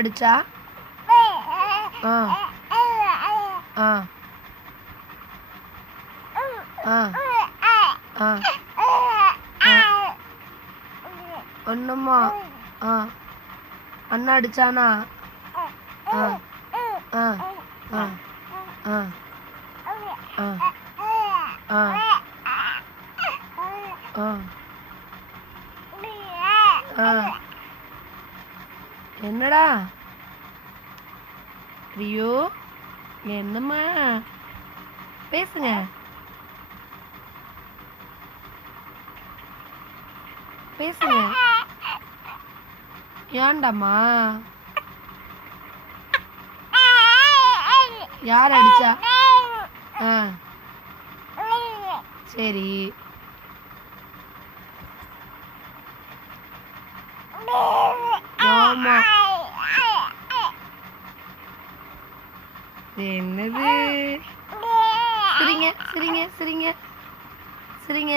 அடிச்சா? ஆ ஆ ஆ ஆ ஒண்ணுமா? ஆ அண்ணா அடிச்சானா? ஆ ஆ ஆ ஆ ஆ ஆ ஆ ஆ என்னடா ரியோ? என்னம்மா பேசுங்க. பேசுங்க. ஏன்டாமா? யார் அடிச்சா? ஆ சரி. ஆமா. என்னது? சிரிங்க சிரிங்க சிரிங்க சிரிங்க.